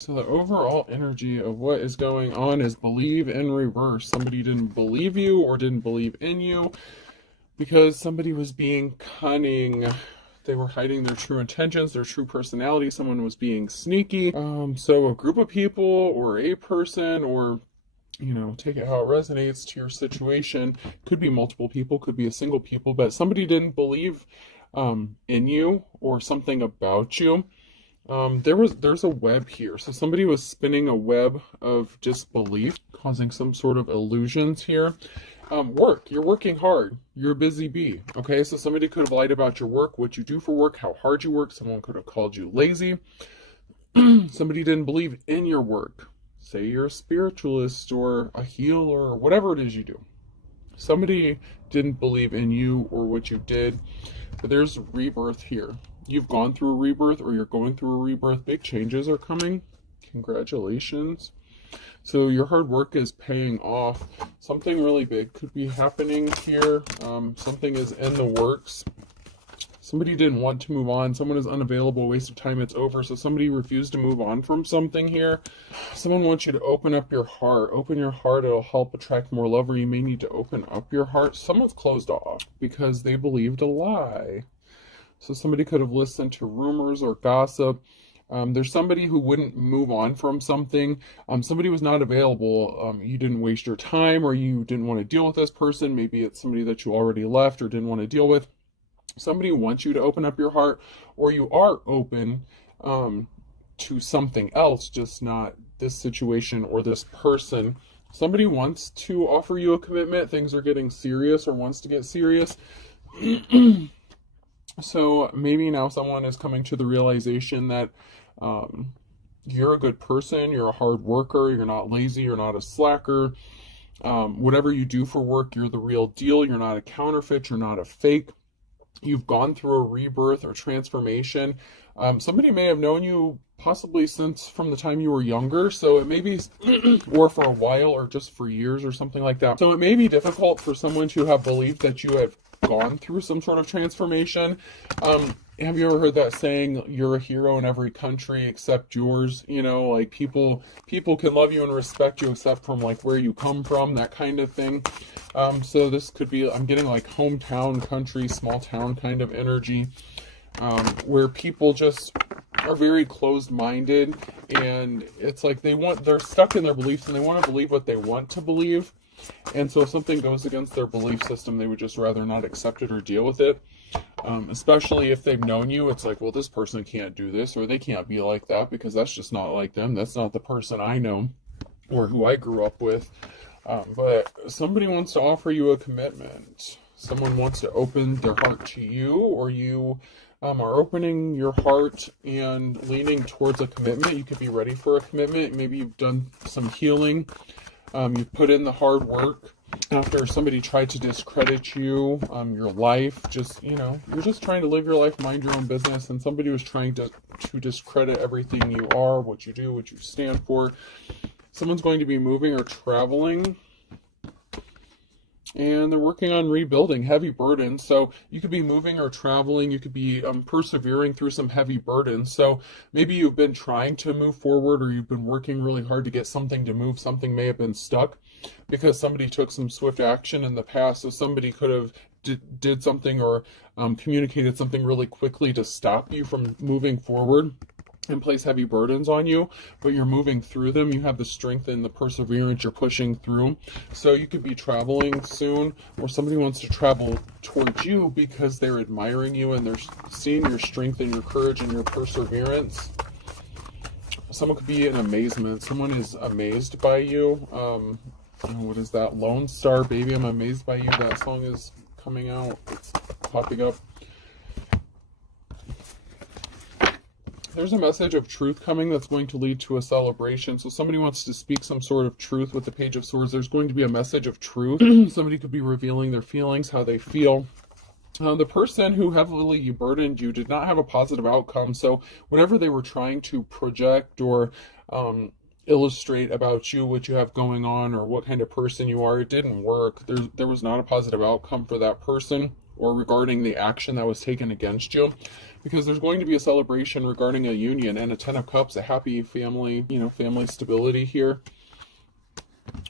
So the overall energy of what is going on is believe in reverse. Somebody didn't believe you or didn't believe in you because somebody was being cunning. They were hiding their true intentions, their true personality. Someone was being sneaky. So a group of people or a person, or take it how it resonates to your situation. Could be multiple people, could be a single people, but somebody didn't believe in you or something about you. There's a web here. So somebody was spinning a web of disbelief, causing some sort of illusions here. Work. You're working hard. You're a busy bee. Okay, so somebody could have lied about your work, what you do for work, how hard you work. Someone could have called you lazy. Somebody didn't believe in your work. Say you're a spiritualist or a healer or whatever it is you do. Somebody didn't believe in you or what you did, but there's rebirth here. You've gone through a rebirth or you're going through a rebirth. Big changes are coming. Congratulations. So your hard work is paying off. Something really big could be happening here. Something is in the works. Somebody didn't want to move on. Someone is unavailable. Waste of time. It's over. So somebody refused to move on from something here. Someone wants you to open up your heart. Open your heart. It'll help attract more love, or you may need to open up your heart. Someone's closed off because they believed a lie. So somebody could have listened to rumors or gossip. There's somebody who wouldn't move on from something. Somebody was not available. You didn't waste your time, or you didn't want to deal with this person. Maybe it's somebody that you already left or didn't want to deal with. Somebody wants you to open up your heart, or you are open to something else, just not this situation or this person. Somebody wants to offer you a commitment. Things are getting serious or wants to get serious. So maybe now someone is coming to the realization that you're a good person, you're a hard worker, you're not lazy, you're not a slacker. Whatever you do for work, you're the real deal. You're not a counterfeit, you're not a fake. You've gone through a rebirth or transformation. Somebody may have known you possibly since from the time you were younger, so it may be, or for a while, or just for years or something like that. So it may be difficult for someone to have believed that you have gone through some sort of transformation. Have you ever heard that saying, you're a hero in every country except yours? Like people can love you and respect you except from like where you come from, that kind of thing. So this could be, I'm getting like hometown, country, small town kind of energy, where people just are very closed-minded, and it's like they're stuck in their beliefs and they want to believe what they want to believe. And so if something goes against their belief system, they would just rather not accept it or deal with it. Especially if they've known you, it's like, well, this person can't do this, or they can't be like that because that's just not like them. That's not the person I know or who I grew up with. But somebody wants to offer you a commitment. Someone wants to open their heart to you, or you are opening your heart and leaning towards a commitment. You could be ready for a commitment. Maybe you've done some healing. You've put in the hard work after somebody tried to discredit you, your life. You're just trying to live your life, mind your own business, and somebody was trying to discredit everything you are, what you do, what you stand for. Someone's going to be moving or traveling, and they're working on rebuilding, heavy burdens. So you could be moving or traveling. You could be persevering through some heavy burdens. So maybe you've been trying to move forward, or you've been working really hard to get something to move. Something may have been stuck because somebody took some swift action in the past. So somebody could have did something or communicated something really quickly to stop you from moving forward and place heavy burdens on you, but you're moving through them. You have the strength and the perseverance. You're pushing through. So you could be traveling soon, or somebody wants to travel towards you because they're admiring you and they're seeing your strength and your courage and your perseverance. Someone could be in amazement. Someone is amazed by you. What is that? Lone Star, Baby, I'm Amazed by You. That song is coming out. It's popping up. There's a message of truth coming that's going to lead to a celebration. So somebody wants to speak some sort of truth with the Page of Swords. There's going to be a message of truth. Somebody could be revealing their feelings, how they feel. The person who heavily burdened you did not have a positive outcome. So whatever they were trying to project or illustrate about you, what you have going on, or what kind of person you are, it didn't work. There was not a positive outcome for that person, or regarding the action that was taken against you. because there's going to be a celebration regarding a union and a Ten of Cups, a happy family, family stability here.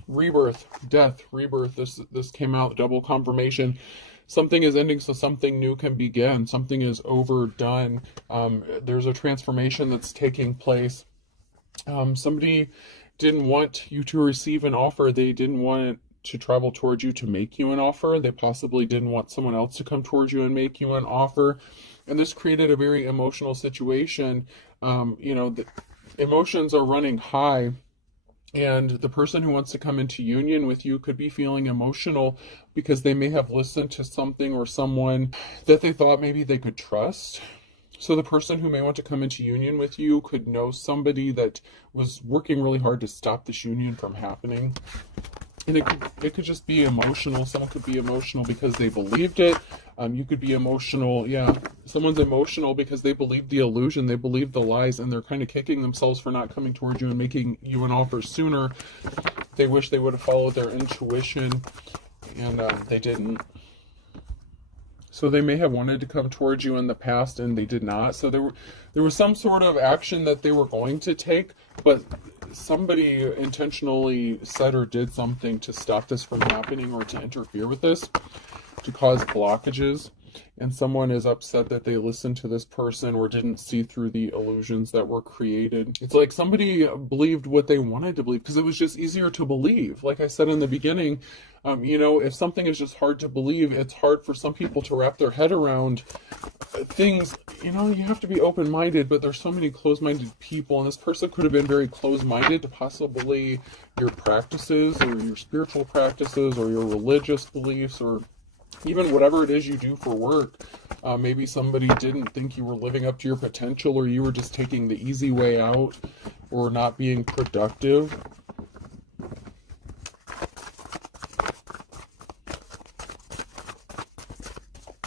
Rebirth, death, rebirth. This came out, double confirmation. Something is ending so something new can begin. Something is overdone. There's a transformation that's taking place. Somebody didn't want you to receive an offer. They didn't want it to travel towards you to make you an offer. They possibly didn't want someone else to come towards you and make you an offer. And this created a very emotional situation. The emotions are running high. And the person who wants to come into union with you could be feeling emotional because they may have listened to something or someone that they thought maybe they could trust. So the person who may want to come into union with you could know somebody that was working really hard to stop this union from happening. And it could just be emotional. Someone could be emotional because they believed it. You could be emotional. Yeah, someone's emotional because they believe the illusion. They believe the lies, and they're kind of kicking themselves for not coming towards you and making you an offer sooner. They wish they would have followed their intuition, and they didn't. So they may have wanted to come towards you in the past, and they did not. So there was some sort of action that they were going to take, but somebody intentionally said or did something to stop this from happening or to interfere with this, to cause blockages. And someone is upset that they listened to this person or didn't see through the illusions that were created. It's like somebody believed what they wanted to believe because it was just easier to believe. Like I said in the beginning, if something is just hard to believe, it's hard for some people to wrap their head around things. You have to be open-minded, but there's so many closed-minded people, and this person could have been very closed-minded to possibly your practices or your spiritual practices or your religious beliefs or even whatever it is you do for work. Maybe somebody didn't think you were living up to your potential, or you were just taking the easy way out, or not being productive.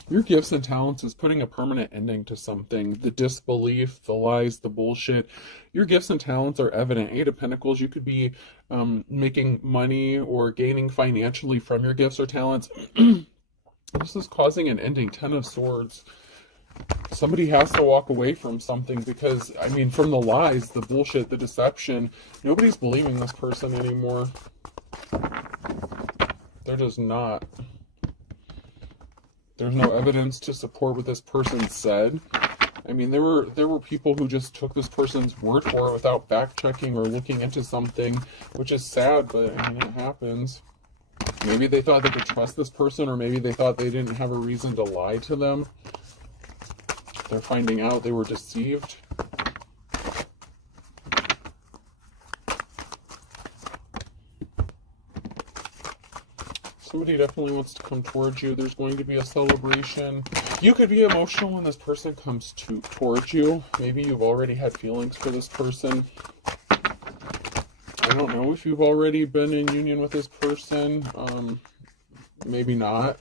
Your gifts and talents is putting a permanent ending to something. The disbelief, the lies, the bullshit. Your gifts and talents are evident. Eight of Pentacles, you could be making money or gaining financially from your gifts or talents. This is causing an ending. Ten of Swords. Somebody has to walk away from something because, from the lies, the bullshit, the deception, nobody's believing this person anymore. They're just not. There's no evidence to support what this person said. There were people who just took this person's word for it without fact-checking or looking into something, which is sad, but it happens. Maybe they thought they could trust this person, or maybe they thought they didn't have a reason to lie to them. They're finding out they were deceived. Somebody definitely wants to come towards you. There's going to be a celebration. You could be emotional when this person comes towards you. Maybe you've already had feelings for this person. I don't know if you've already been in union with this person. Maybe not,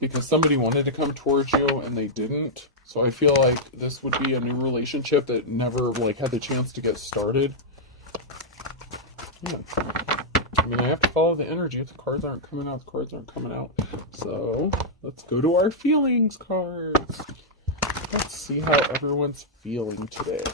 because somebody wanted to come towards you and they didn't. So I feel like this would be a new relationship that never had the chance to get started. Yeah. I have to follow the energy. If the cards aren't coming out, the cards aren't coming out. So let's go to our feelings cards. Let's see how everyone's feeling today.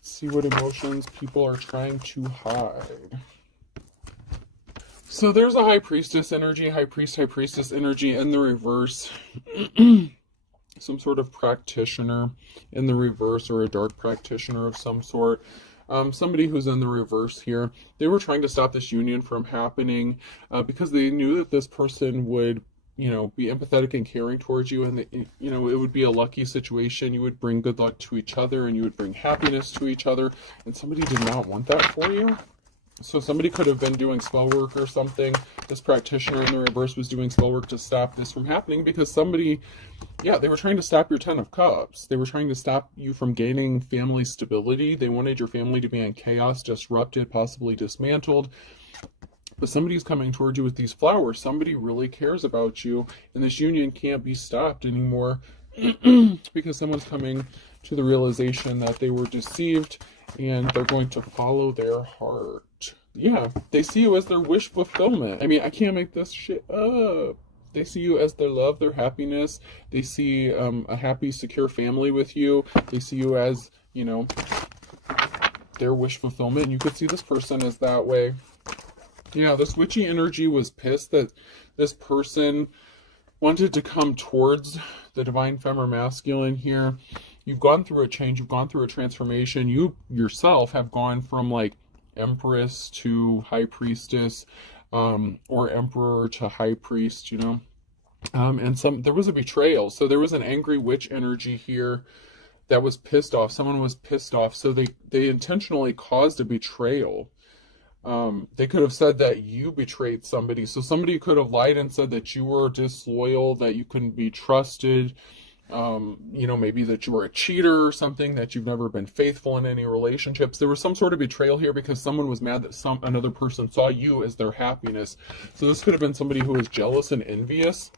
See what emotions people are trying to hide. So there's a High Priestess energy, High Priestess energy in the reverse. Some sort of practitioner in the reverse, or a dark practitioner of some sort. Somebody who's in the reverse here. They were trying to stop this union from happening because they knew that this person would be empathetic and caring towards you, and it would be a lucky situation. You would bring good luck to each other, and you would bring happiness to each other, and somebody did not want that for you. So somebody could have been doing spell work or something. This practitioner in the reverse was doing spell work to stop this from happening because somebody, they were trying to stop your Ten of Cups. They were trying to stop you from gaining family stability. They wanted your family to be in chaos, disrupted, possibly dismantled. But somebody's coming towards you with these flowers. Somebody really cares about you, and this union can't be stopped anymore because someone's coming to the realization that they were deceived, and they're going to follow their heart. Yeah, they see you as their wish fulfillment. I mean, I can't make this shit up. They see you as their love, their happiness. They see a happy, secure family with you. They see you as, you know, their wish fulfillment. And you could see this person as that way. Yeah, this witchy energy was pissed that this person wanted to come towards the divine feminine masculine here. You've gone through a change. You've gone through a transformation. You yourself have gone from like Empress to High Priestess, or Emperor to High Priest, you know. And there was a betrayal. So there was an angry witch energy here that was pissed off. Someone was pissed off. So they intentionally caused a betrayal. They could have said that you betrayed somebody. So somebody could have lied and said that you were disloyal, that you couldn't be trusted. You know, maybe that you were a cheater or something, that you've never been faithful in any relationships. There was some sort of betrayal here because someone was mad that another person saw you as their happiness. So this could have been somebody who was jealous and envious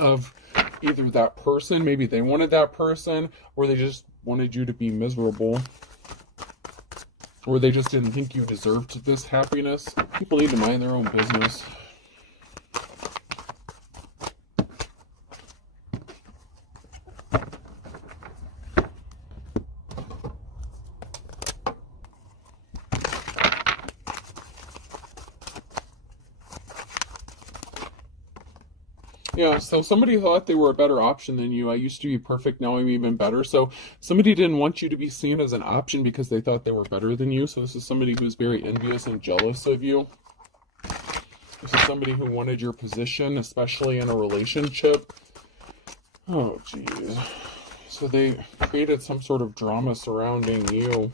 of either that person, maybe they wanted that person, or they just wanted you to be miserable, or they just didn't think you deserved this happiness. People need to mind their own business. Yeah, so somebody thought they were a better option than you. I used to be perfect, now I'm even better. So somebody didn't want you to be seen as an option because they thought they were better than you. So this is somebody who's very envious and jealous of you. This is somebody who wanted your position, especially in a relationship. Oh, jeez. So they created some sort of drama surrounding you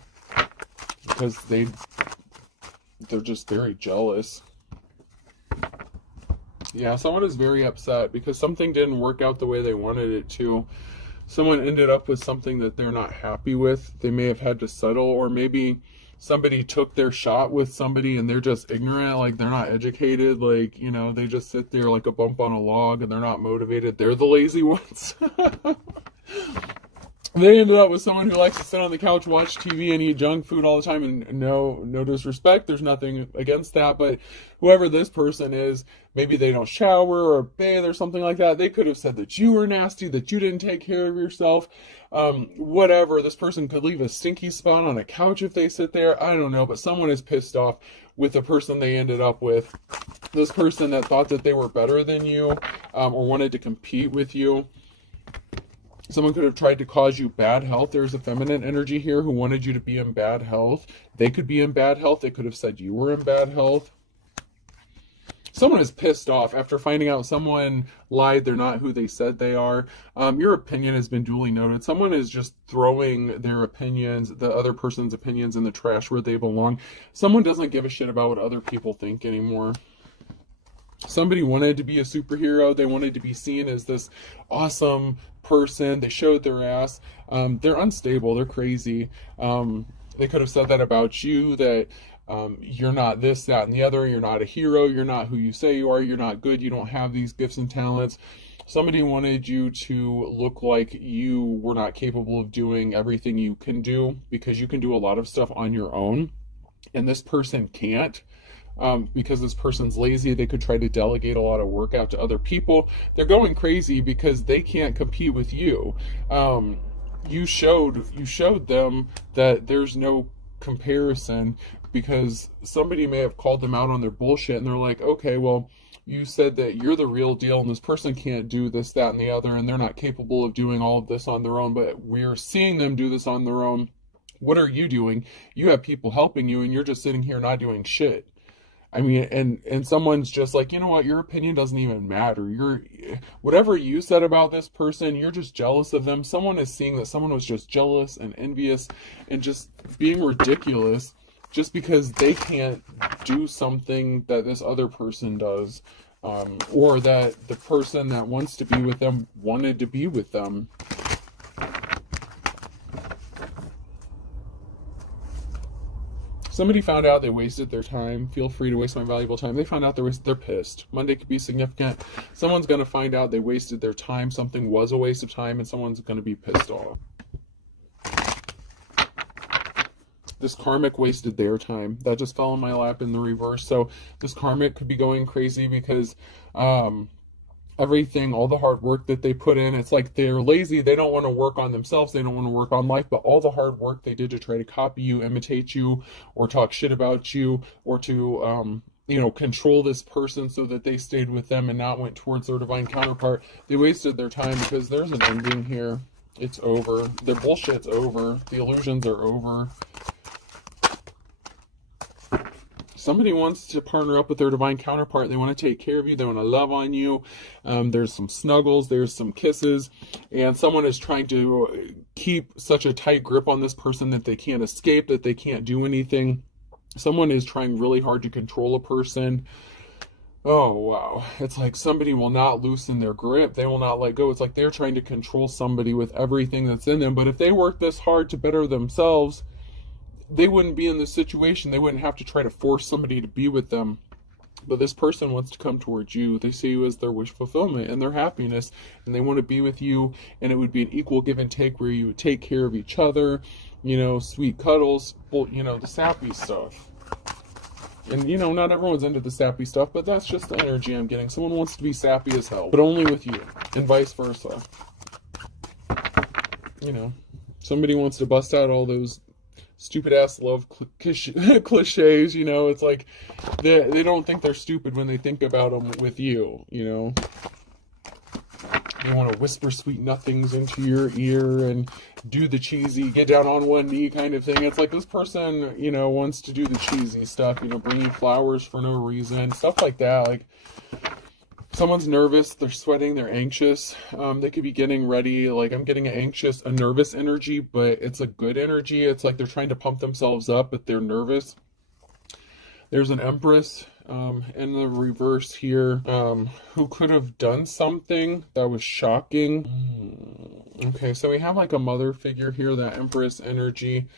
because they're just very jealous. Yeah, someone is very upset because something didn't work out the way they wanted it to. Someone ended up with something that they're not happy with. They may have had to settle, or maybe somebody took their shot with somebody and they're just ignorant, like they're not educated, like, you know, they just sit there like a bump on a log and they're not motivated. They're the lazy ones. They ended up with someone who likes to sit on the couch, watch TV, and eat junk food all the time. And no disrespect, there's nothing against that. But whoever this person is, maybe they don't shower or bathe or something like that. They could have said that you were nasty, that you didn't take care of yourself. Whatever. This person could leave a stinky spot on a couch if they sit there. I don't know. But someone is pissed off with the person they ended up with. This person that thought that they were better than you, or wanted to compete with you. Someone could have tried to cause you bad health. There's a feminine energy here who wanted you to be in bad health. They could be in bad health. They could have said you were in bad health. Someone is pissed off after finding out someone lied. They're not who they said they are. Your opinion has been duly noted. Someone is just throwing their opinions, the other person's opinions, in the trash where they belong. Someone doesn't give a shit about what other people think anymore. Somebody wanted to be a superhero. They wanted to be seen as this awesome person. They showed their ass. They're unstable. They're crazy. They could have said that about you, that you're not this, that, and the other. You're not a hero. You're not who you say you are. You're not good. You don't have these gifts and talents. Somebody wanted you to look like you were not capable of doing everything you can do, because you can do a lot of stuff on your own, and this person can't. Because this person's lazy. They could try to delegate a lot of work out to other people. They're going crazy because they can't compete with you. You showed them that there's no comparison, because somebody may have called them out on their bullshit, and they're like, okay, well, you said that you're the real deal and this person can't do this, that, and the other, and they're not capable of doing all of this on their own, but we're seeing them do this on their own. What are you doing? You have people helping you, and you're just sitting here not doing shit. I mean, and someone's just like, you know what, your opinion doesn't even matter. Whatever you said about this person, you're just jealous of them. Someone is seeing that someone was just jealous and envious and just being ridiculous just because they can't do something that this other person does, or that the person that wants to be with them wanted to be with them. Somebody found out they wasted their time. Feel free to waste my valuable time. They found out they're pissed. Monday could be significant. Someone's going to find out they wasted their time. Something was a waste of time, and someone's going to be pissed off. this karmic wasted their time. That just fell in my lap in the reverse. So this karmic could be going crazy because everything, all the hard work that they put in, it's like they're lazy. They don't want to work on themselves. They don't want to work on life, but all the hard work they did to try to copy you, imitate you, or talk shit about you, or to, control this person so that they stayed with them and not went towards their divine counterpart. They wasted their time because there's an ending here. It's over. Their bullshit's over. The illusions are over. Somebody wants to partner up with their divine counterpart. They want to take care of you. They want to love on you. There's some snuggles. There's some kisses. And someone is trying to keep such a tight grip on this person that they can't escape, that they can't do anything. Someone is trying really hard to control a person. Oh, wow. It's like somebody will not loosen their grip. They will not let go. It's like they're trying to control somebody with everything that's in them. But if they work this hard to better themselves, they wouldn't be in this situation. They wouldn't have to try to force somebody to be with them. But this person wants to come towards you. They see you as their wish fulfillment and their happiness. And they want to be with you. And it would be an equal give and take where you would take care of each other. Sweet cuddles. Well, the sappy stuff. And, not everyone's into the sappy stuff, but that's just the energy I'm getting. Someone wants to be sappy as hell, but only with you, and vice versa. Somebody wants to bust out all those stupid-ass love cliches, It's like they don't think they're stupid when they think about them with you, They want to whisper sweet nothings into your ear and do the cheesy, get down on one knee kind of thing. It's like this person, wants to do the cheesy stuff, bring you flowers for no reason, stuff like that. Like, someone's nervous, they're sweating, they're anxious. They could be getting ready. Like, I'm getting a nervous energy, but it's a good energy. It's like they're trying to pump themselves up, but they're nervous. There's an Empress in the reverse here who could have done something that was shocking. Okay, so we have like a mother figure here, that Empress energy,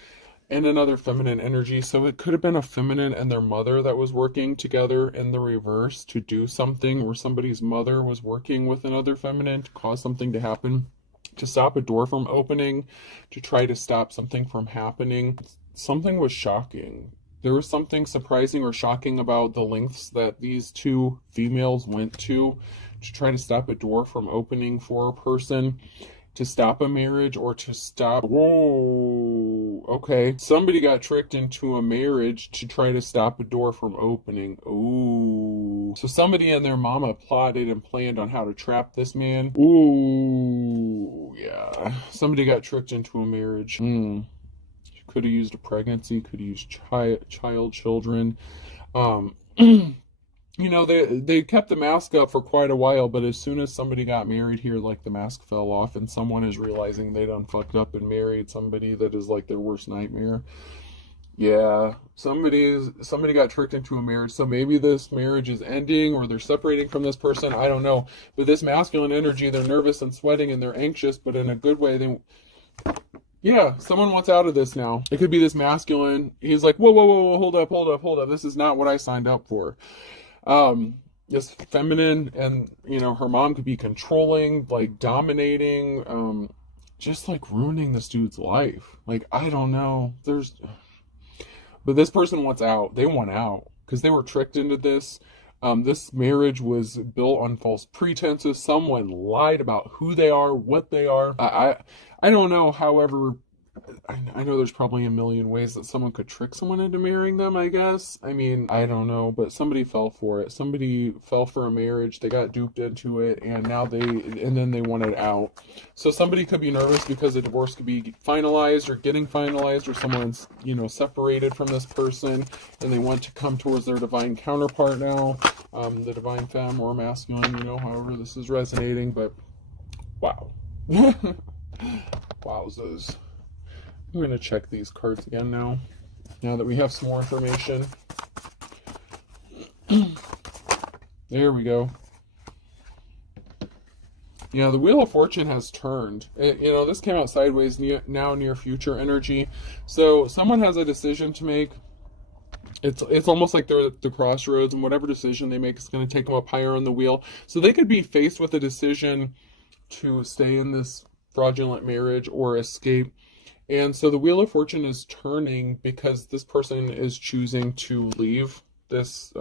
and another feminine energy. So it could have been a feminine and their mother that was working together in the reverse to do something, where somebody's mother was working with another feminine to cause something to happen, to stop a door from opening, to try to stop something from happening. Something was shocking. There was something surprising or shocking about the lengths that these two females went to try to stop a door from opening for a person, to stop a marriage, or to stop... Whoa, okay. Somebody got tricked into a marriage to try to stop a door from opening. Ooh. So somebody and their mama plotted and planned on how to trap this man. Ooh, yeah. Somebody got tricked into a marriage. Could have used a pregnancy, could have used children. They kept the mask up for quite a while, but as soon as somebody got married here, like, the mask fell off, and someone is realizing they done fucked up and married somebody that is like their worst nightmare. Yeah, somebody got tricked into a marriage. So maybe this marriage is ending, or they're separating from this person. I don't know. But this masculine energy, they're nervous and sweating and they're anxious, but in a good way. Yeah, someone wants out of this now. It could be this masculine. He's like, whoa, hold up. This is not what I signed up for. This feminine, and, her mom could be controlling, like, dominating, just, like, ruining this dude's life. Like, I don't know. But this person wants out. They want out because they were tricked into this. This marriage was built on false pretenses. Someone lied about who they are, what they are. I don't know. However, I know there's probably a million ways that someone could trick someone into marrying them, I guess. I mean, I don't know, but somebody fell for it. Somebody fell for a marriage. They got duped into it, and then they wanted out. So somebody could be nervous because a divorce could be finalized or getting finalized, or someone's, separated from this person, and they want to come towards their divine counterpart now, the divine femme or masculine, however this is resonating, but wow. Wowzers. I'm going to check these cards again now that we have some more information. There we go. Yeah, the Wheel of Fortune has turned. This came out sideways, now near future energy. So someone has a decision to make. It's almost like they're at the crossroads, and whatever decision they make is going to take them up higher on the wheel. So they could be faced with a decision to stay in this fraudulent marriage or escape. And so the Wheel of Fortune is turning because this person is choosing to leave this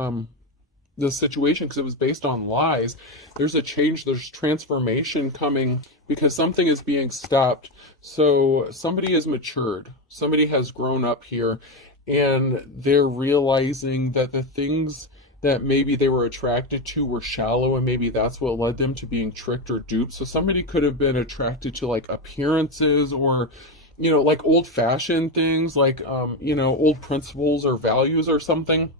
situation because it was based on lies. There's a change, there's transformation coming because something is being stopped. So somebody has matured, somebody has grown up here, and they're realizing that the things that maybe they were attracted to were shallow, and maybe that's what led them to being tricked or duped. So somebody could have been attracted to like appearances, or like old-fashioned things, like old principles or values or something.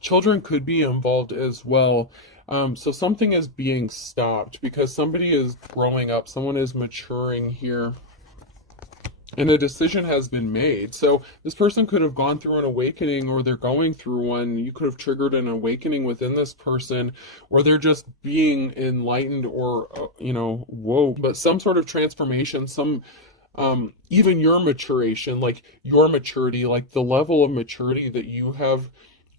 Children could be involved as well. So something is being stopped because somebody is growing up, someone is maturing here, and a decision has been made. So this person could have gone through an awakening, or they're going through one. You could have triggered an awakening within this person, or they're just being enlightened, or whoa, but some sort of transformation, even your maturation, like your maturity, like the level of maturity that you have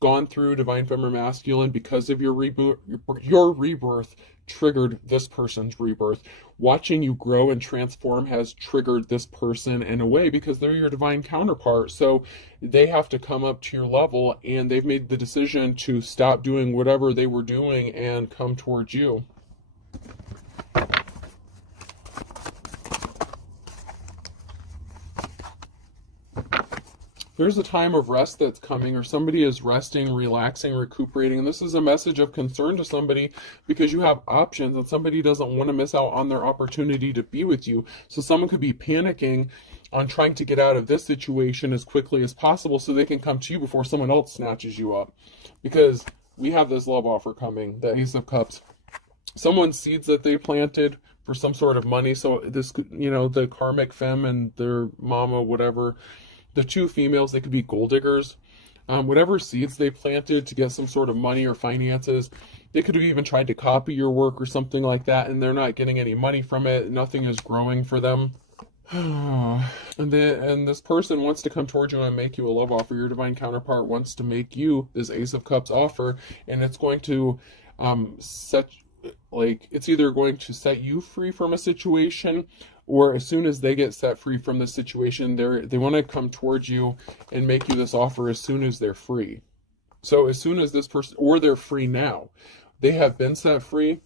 gone through, divine feminine masculine, because of your rebirth triggered this person's rebirth. Watching you grow and transform has triggered this person in a way because they're your divine counterpart. So they have to come up to your level, and they've made the decision to stop doing whatever they were doing and come towards you. There's a time of rest that's coming, or somebody is resting, relaxing, recuperating. And this is a message of concern to somebody because you have options, and somebody doesn't want to miss out on their opportunity to be with you. So someone could be panicking on trying to get out of this situation as quickly as possible so they can come to you before someone else snatches you up. Because we have this love offer coming, the Ace of Cups. Someone's seeds that they planted for some sort of money. So this, the karmic femme and their mama, whatever, the two females, they could be gold diggers. Whatever seeds they planted to get some sort of money or finances, they could have even tried to copy your work or something like that, and they're not getting any money from it. Nothing is growing for them. And this person wants to come towards you and make you a love offer. Your divine counterpart wants to make you this Ace of Cups offer, and it's going to it's either going to set you free from a situation, or as soon as they get set free from the situation, they want to come towards you and make you this offer as soon as they're free. So as soon as this person, or they're free now, they have been set free,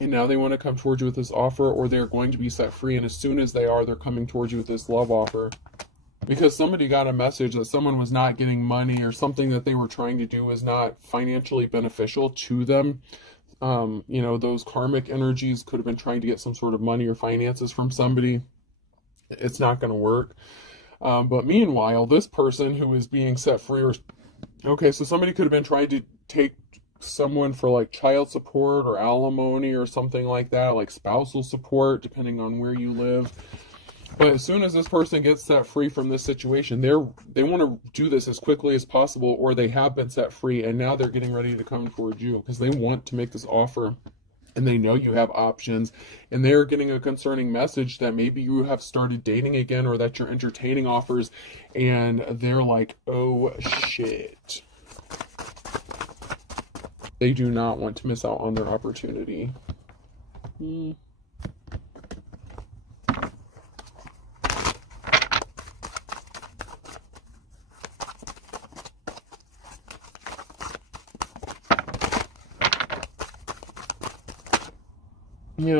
and now they want to come towards you with this offer, or they're going to be set free, and as soon as they are, they're coming towards you with this love offer. Because somebody got a message that someone was not getting money, or something that they were trying to do was not financially beneficial to them. Those karmic energies could have been trying to get some sort of money or finances from somebody. It's not going to work. But meanwhile, this person who is being set free, so somebody could have been trying to take someone for like child support or alimony or something like that, like spousal support, depending on where you live. But as soon as this person gets set free from this situation, they want to do this as quickly as possible, or they have been set free, and now they're getting ready to come towards you because they want to make this offer, and they know you have options, and they're getting a concerning message that maybe you have started dating again, or that you're entertaining offers, and they're like, oh shit. They do not want to miss out on their opportunity.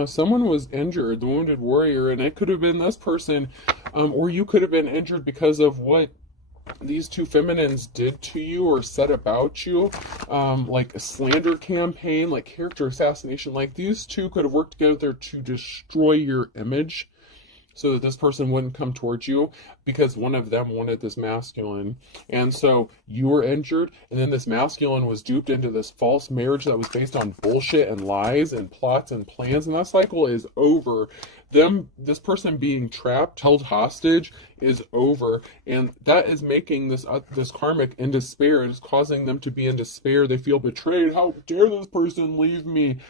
Someone was injured, the wounded warrior, and it could have been this person, or you could have been injured because of what these two feminines did to you or said about you, like a slander campaign, like character assassination. Like these two could have worked together to destroy your image so that this person wouldn't come towards you, because one of them wanted this masculine. And so you were injured, and then this masculine was duped into this false marriage that was based on bullshit and lies and plots and plans, and that cycle is over. This person being trapped, held hostage, is over, and that is making this karmic in despair. It is causing them to be in despair. They feel betrayed. How dare this person leave me?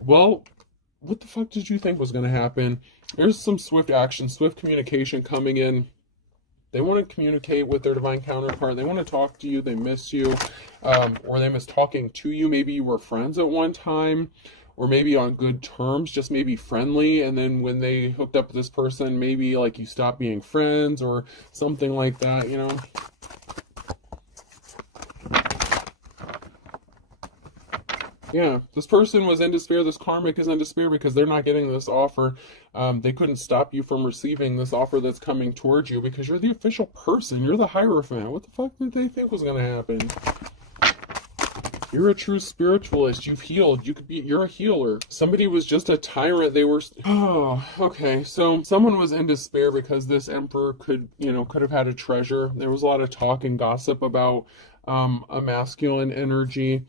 Well, what the fuck did you think was going to happen? There's some swift action, swift communication coming in. They want to communicate with their divine counterpart. They want to talk to you. They miss you, or they miss talking to you. Maybe you were friends at one time, or maybe on good terms, just maybe friendly, and then when they hooked up with this person, maybe like you stopped being friends or something like that, you know. Yeah, this person was in despair. This karmic is in despair because they're not getting this offer. They couldn't stop you from receiving this offer that's coming towards you because you're the official person. You're the Hierophant. What the fuck did they think was going to happen? You're a true spiritualist. You've healed. You're a healer. Somebody was just a tyrant. They were, oh, okay. So someone was in despair because this emperor could have had a treasure. There was a lot of talk and gossip about a masculine energy.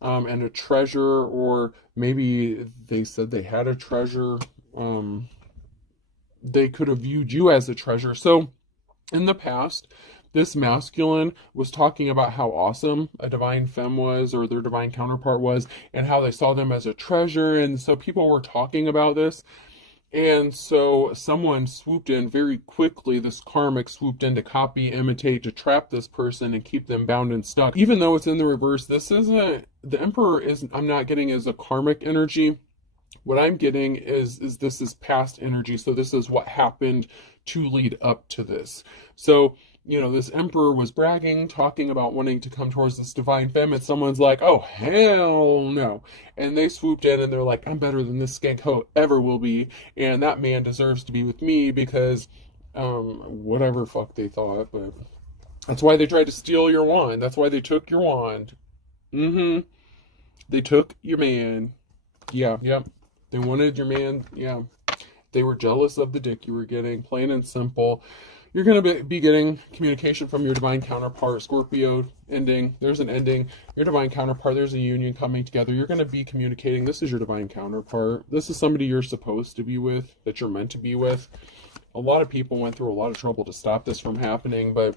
And a treasure, or maybe they said they had a treasure. They could have viewed you as a treasure. So in the past, this masculine was talking about how awesome a divine femme was, or their divine counterpart was, and how they saw them as a treasure. And so people were talking about this. And so someone swooped in very quickly. This karmic swooped in to copy, imitate, to trap this person and keep them bound and stuck. Even though it's in the reverse, this isn't, the emperor isn't, I'm not getting as a karmic energy. What I'm getting is this is past energy. So this is what happened to lead up to this. So, this emperor was bragging, talking about wanting to come towards this divine femme, and someone's like, oh, hell no. And they swooped in and they're like, I'm better than this skank hoe ever will be. And that man deserves to be with me because, whatever fuck they thought. But that's why they tried to steal your wand. That's why they took your wand. They took your man. Yeah, yep. They wanted your man. Yeah. They were jealous of the dick you were getting, plain and simple. You're going to be getting communication from your divine counterpart. Scorpio ending. There's an ending. Your divine counterpart, there's a union coming together. You're going to be communicating. This is your divine counterpart. This is somebody you're supposed to be with, that you're meant to be with. A lot of people went through a lot of trouble to stop this from happening, but,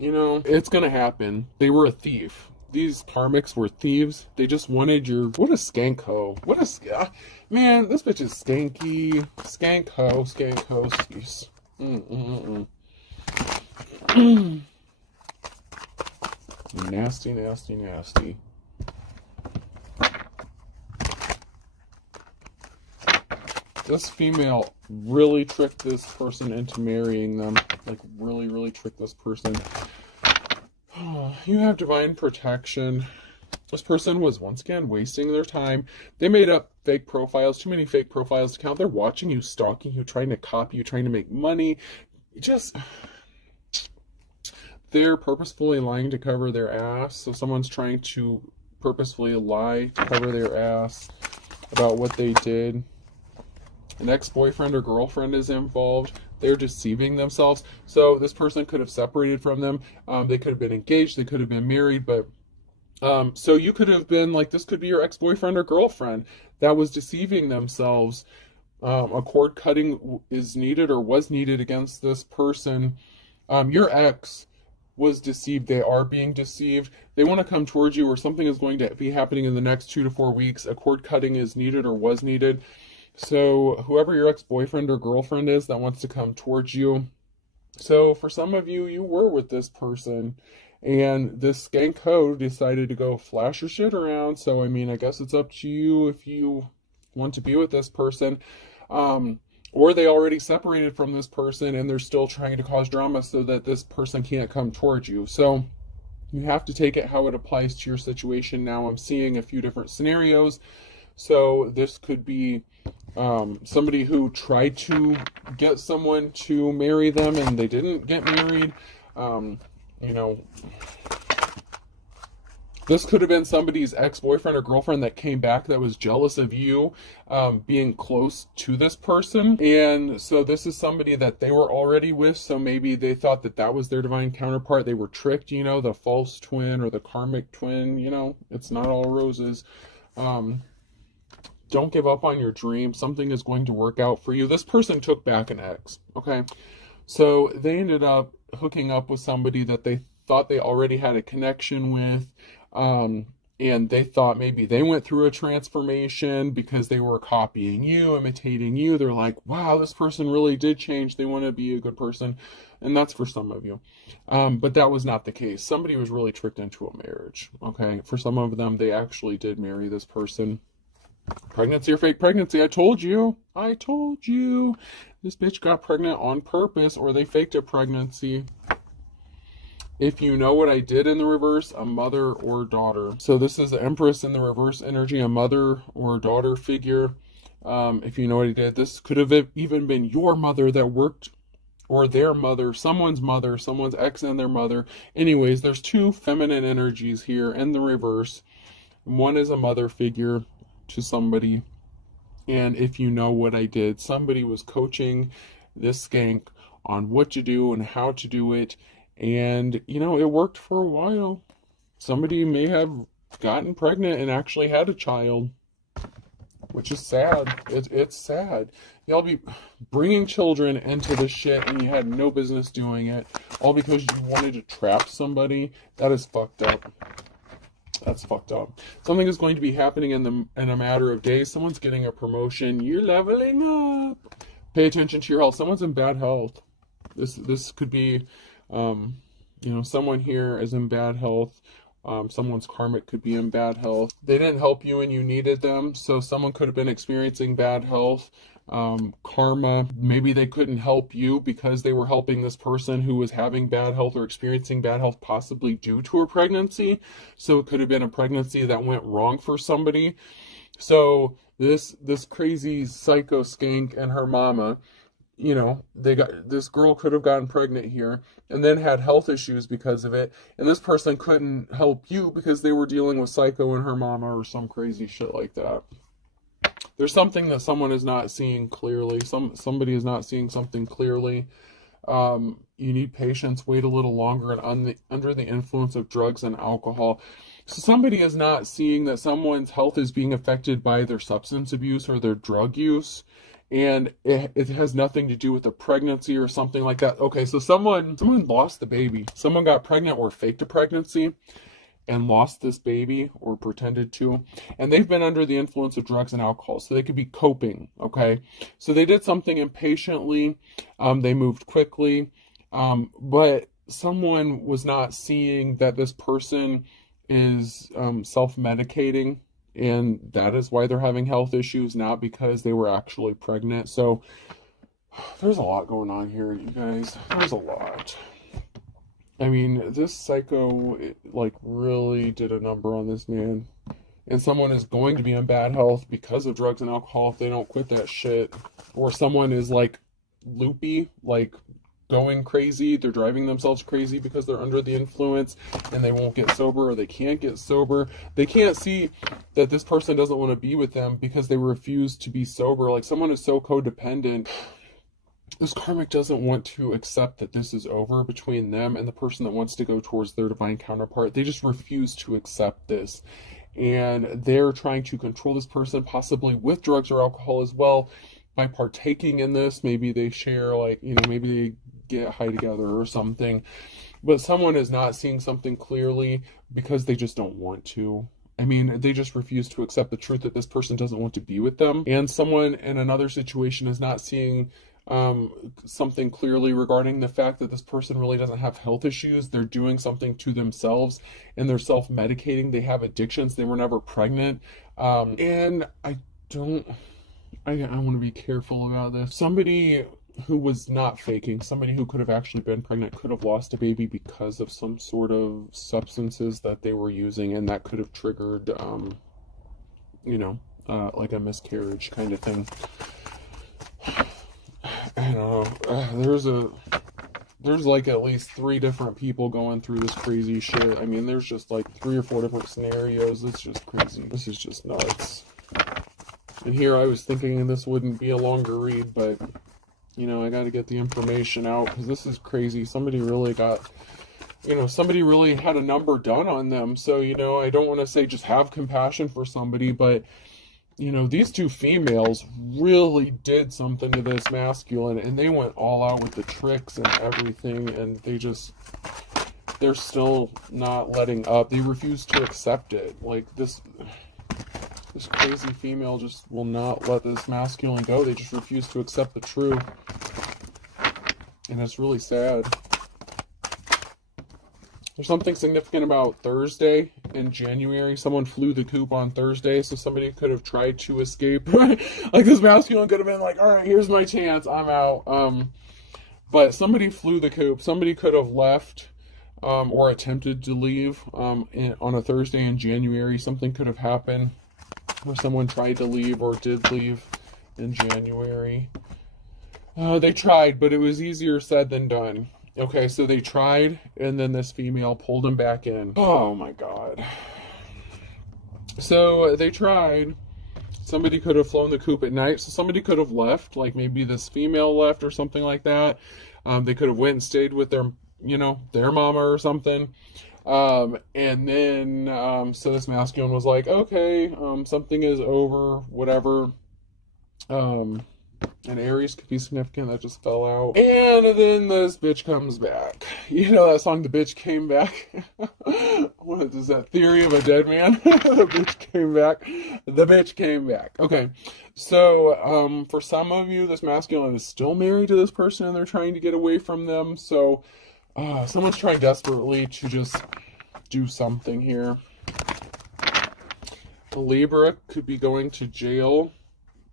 it's going to happen. They were a thief. These karmics were thieves. They just wanted your... What a skank hoe. Man, this bitch is skanky. Skank hoe. Skank hoe. Jeez. Nasty, nasty, nasty. This female really tricked this person into marrying them. Like, really, really tricked this person. You have divine protection. This person was once again wasting their time. They made up fake profiles, too many fake profiles to count. They're watching you, stalking you, trying to copy you, trying to make money. They're purposefully lying to cover their ass. So someone's trying to purposefully lie to cover their ass about what they did. An ex-boyfriend or girlfriend is involved. They're deceiving themselves. So this person could have separated from them. They could have been engaged. They could have been married. But so you could have been like, this could be your ex-boyfriend or girlfriend that was deceiving themselves. A cord cutting is needed or was needed against this person. Your ex was deceived. They are being deceived. They want to come towards you, or something is going to be happening in the next 2 to 4 weeks. A cord cutting is needed or was needed. So whoever your ex-boyfriend or girlfriend is that wants to come towards you. So for some of you, you were with this person, and this skank hoe decided to go flash your shit around. So, I mean, I guess it's up to you if you want to be with this person. Or they already separated from this person and they're still trying to cause drama so that this person can't come towards you. So you have to take it how it applies to your situation. Now I'm seeing a few different scenarios. So this could be somebody who tried to get someone to marry them and they didn't get married. This could have been somebody's ex-boyfriend or girlfriend that came back that was jealous of you being close to this person. And so this is somebody that they were already with. So maybe they thought that that was their divine counterpart. They were tricked, the false twin or the karmic twin. It's not all roses. Don't give up on your dream. Something is going to work out for you. This person took back an ex, okay? So they ended up hooking up with somebody that they thought they already had a connection with. And they thought maybe they went through a transformation because they were copying you, imitating you. They're like, wow, this person really did change. They want to be a good person. And that's for some of you. But that was not the case. Somebody was really tricked into a marriage, okay? For some of them, they actually did marry this person. Pregnancy or fake pregnancy? I told you. I told you. This bitch got pregnant on purpose, or they faked a pregnancy. If you know what I did in the reverse, a mother or daughter. So this is the Empress in the reverse energy, a mother or daughter figure. If you know what I did, this could have even been your mother that worked, or their mother, someone's ex and their mother. Anyways, there's two feminine energies here in the reverse. One is a mother figure to somebody. And if you know what I did, somebody was coaching this skank on what to do and how to do it. And, you know, it worked for a while. Somebody may have gotten pregnant and actually had a child, which is sad. It's sad. Y'all be bringing children into this shit and you had no business doing it, all because you wanted to trap somebody. That is fucked up. That's fucked up. Something is going to be happening in a matter of days. Someone's getting a promotion. You're leveling up. Pay attention to your health. Someone's in bad health. This could be, you know, someone here is in bad health. Someone's karmic could be in bad health. They didn't help you and you needed them. So someone could have been experiencing bad health. Karma, maybe they couldn't help you because they were helping this person who was having bad health or experiencing bad health, possibly due to a pregnancy. So it could have been a pregnancy that went wrong for somebody. So this crazy psycho skank and her mama, you know, this girl could have gotten pregnant here and then had health issues because of it, and this person couldn't help you because they were dealing with psycho and her mama or some crazy shit like that. There's something that someone is not seeing clearly. Somebody is not seeing something clearly. You need patience. Wait a little longer. And under the influence of drugs and alcohol. So somebody is not seeing that someone's health is being affected by their substance abuse or their drug use. And it has nothing to do with a pregnancy or something like that. Okay, so someone lost the baby. Someone got pregnant or faked a pregnancy and lost this baby or pretended to, and they've been under the influence of drugs and alcohol, so they could be coping. Okay, so they did something impatiently, they moved quickly, but someone was not seeing that this person is self-medicating, and that is why they're having health issues, not because they were actually pregnant. So there's a lot going on here, you guys. There's a lot. I mean, this psycho, like, really did a number on this man. And someone is going to be in bad health because of drugs and alcohol if they don't quit that shit. Or someone is, like, loopy, like, going crazy. They're driving themselves crazy because they're under the influence and they won't get sober, or they can't get sober. They can't see that this person doesn't want to be with them because they refuse to be sober. Like, someone is so codependent. This karmic doesn't want to accept that this is over between them and the person that wants to go towards their divine counterpart. They just refuse to accept this. And they're trying to control this person, possibly with drugs or alcohol as well, by partaking in this. Maybe they share, like, you know, maybe they get high together or something. But someone is not seeing something clearly because they just don't want to. I mean, they just refuse to accept the truth that this person doesn't want to be with them. And someone in another situation is not seeing something clearly regarding the fact that this person really doesn't have health issues. They're doing something to themselves and they're self-medicating. They have addictions. They were never pregnant. And I want to be careful about this. Somebody who was not faking, somebody who could have actually been pregnant, could have lost a baby because of some sort of substances that they were using, and that could have triggered, you know, like a miscarriage kind of thing. I don't know. There's like at least 3 different people going through this crazy shit. I mean, there's just like 3 or 4 different scenarios. It's just crazy. This is just nuts. And here I was thinking this wouldn't be a longer read, but, you know, I got to get the information out because this is crazy. Somebody really got, you know, somebody really had a number done on them. So, you know, I don't want to say just have compassion for somebody, but, you know, these 2 females really did something to this masculine, and they went all out with the tricks and everything, and they're still not letting up. They refuse to accept it. Like, this crazy female just will not let this masculine go. They just refuse to accept the truth. And it's really sad. There's something significant about Thursday in January. Someone flew the coop on Thursday, so somebody could have tried to escape. Like this masculine could have been like, all right, here's my chance, I'm out. But somebody flew the coop. Somebody could have left or attempted to leave on a Thursday in January. Something could have happened where someone tried to leave or did leave in January. They tried, but it was easier said than done. Okay, so they tried, and then this female pulled them back in. Oh my God. So they tried. Somebody could have flown the coop at night, so somebody could have left, like maybe this female left or something like that. They could have went and stayed with their, their mama or something. And then, so this masculine was like, okay, something is over, whatever. And Aries could be significant, that just fell out. And then this bitch comes back. You know that song, The Bitch Came Back? What is that, Theory of a Dead Man? The bitch came back. The bitch came back. Okay, so for some of you, this masculine is still married to this person and they're trying to get away from them. So someone's trying desperately to just do something here. A Libra could be going to jail.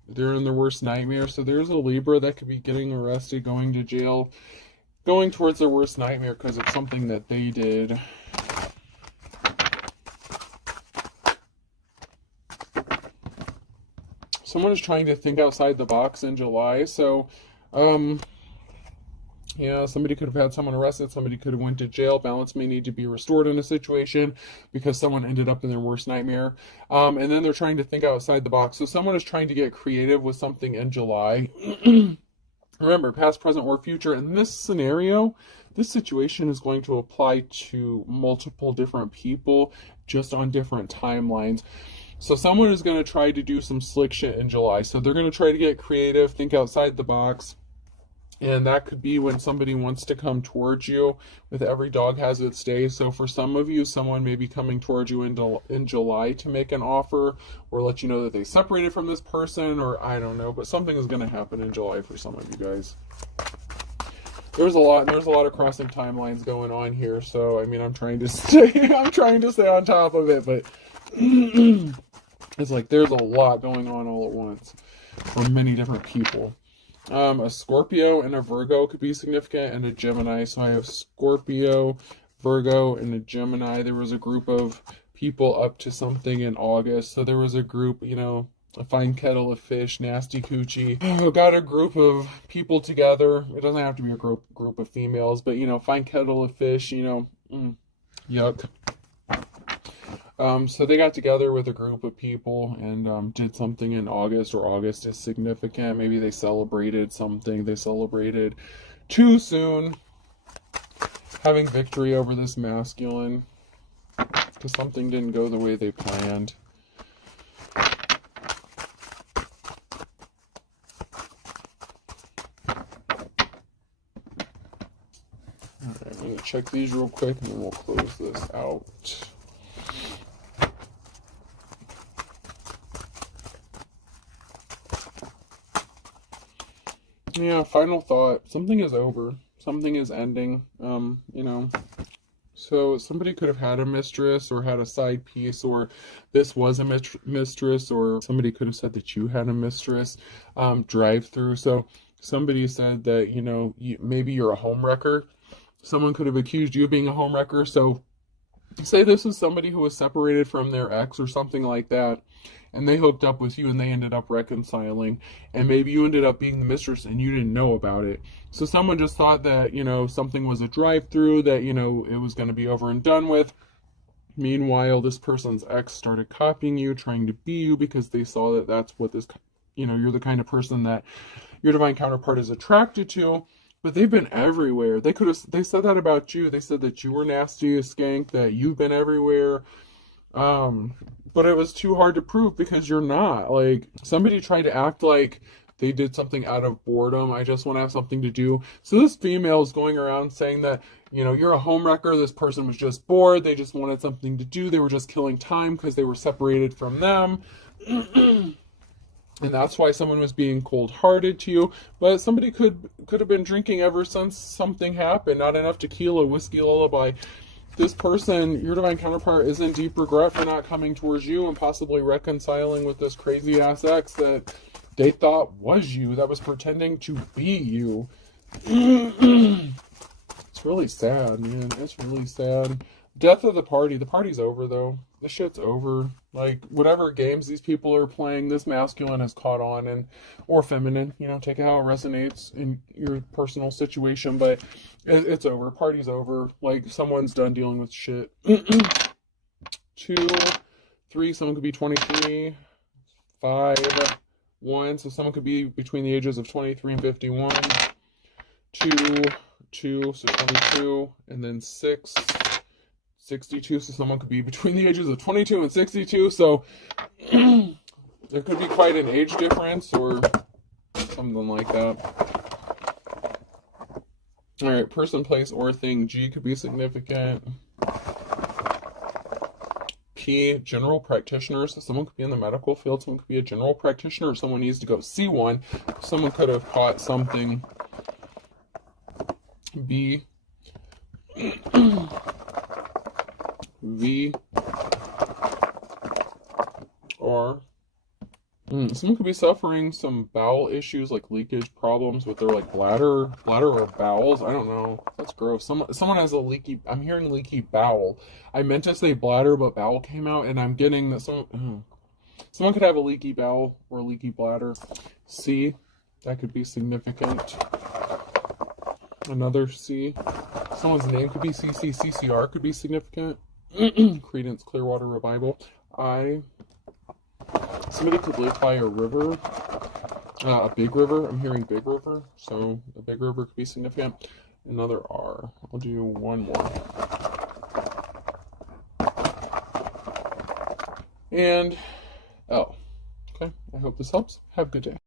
They're in their worst nightmare. So there's a Libra that could be getting arrested, going to jail, going towards their worst nightmare because it's something that they did. Someone is trying to think outside the box in July. So, yeah, somebody could have had someone arrested. Somebody could have went to jail. Balance may need to be restored in a situation because someone ended up in their worst nightmare. And then they're trying to think outside the box. So someone is trying to get creative with something in July. Remember, past, present, or future. In this scenario, this situation is going to apply to multiple different people just on different timelines. So someone is going to try to do some slick shit in July. So they're going to try to get creative, think outside the box. And that could be when somebody wants to come towards you. With every dog has its day. So for some of you, someone may be coming towards you in July to make an offer or let you know that they separated from this person, or I don't know. But something is going to happen in July for some of you guys. There's a lot of crossing timelines going on here. So I mean, I'm trying to stay on top of it, but it's like there's a lot going on all at once for many different people. A Scorpio and a Virgo could be significant, and a Gemini. So I have Scorpio, Virgo, and a Gemini. There was a group of people up to something in August. So there was a group, a fine kettle of fish, nasty coochie. Got a group of people together. It doesn't have to be a group of females, but, fine kettle of fish, yuck. So they got together with a group of people and did something in August, or August is significant. Maybe they celebrated something. They celebrated too soon, having victory over this masculine because something didn't go the way they planned. Alright, I'm going to check these real quick and then we'll close this out. Yeah, final thought. Something is over. Something is ending. So somebody could have had a mistress or had a side piece, or this was a mistress, or somebody could have said that you had a mistress. Drive through. So somebody said that, maybe you're a homewrecker. Someone could have accused you of being a homewrecker. So say this is somebody who was separated from their ex or something like that, and they hooked up with you and they ended up reconciling, and maybe you ended up being the mistress and you didn't know about it. So someone just thought that, something was a drive-through, that, it was going to be over and done with. Meanwhile, this person's ex started copying you, trying to be you, because they saw that that's what this, you're the kind of person that your divine counterpart is attracted to. But they've been everywhere. They said that about you. They said that you were nasty, a skank, that you've been everywhere. But it was too hard to prove because you're not. Like, somebody tried to act like they did something out of boredom. I just want to have something to do. So this female is going around saying that, you're a homewrecker. This person was just bored. They just wanted something to do. They were just killing time because they were separated from them. And that's why someone was being cold-hearted to you. But somebody could have been drinking ever since something happened. Not enough tequila, whiskey lullaby. this person, your divine counterpart, is in deep regret for not coming towards you and possibly reconciling with this crazy ass ex that they thought was you, that was pretending to be you. It's really sad, man. It's really sad. Death of the party. The party's over, though. This shit's over. Like, whatever games these people are playing, this masculine has caught on, and or feminine. You know, take it how it resonates in your personal situation, but it's over. Party's over. Like, someone's done dealing with shit. 2, 3. Someone could be 23. 5, 1. So someone could be between the ages of 23 and 51. 2, so 22, and then 6, 62, so someone could be between the ages of 22 and 62, so there could be quite an age difference, or something like that. Alright, person, place, or thing. G could be significant. P, general practitioner, so someone could be in the medical field, someone could be a general practitioner, someone needs to go see one, someone could have caught something. B, V, or someone could be suffering some bowel issues, like leakage problems with their like bladder or bowels. I don't know. That's gross. Someone has a leaky. I'm hearing leaky bowel. I meant to say bladder, but bowel came out, and I'm getting that someone could have a leaky bowel or a leaky bladder. C, that could be significant. Another C. Someone's name could be CC. CCR could be significant. Credence Clearwater Revival. I. Somebody could live by a river. A big river. I'm hearing big river. So a big river could be significant. Another R. I'll do one more. And L. Okay. I hope this helps. Have a good day.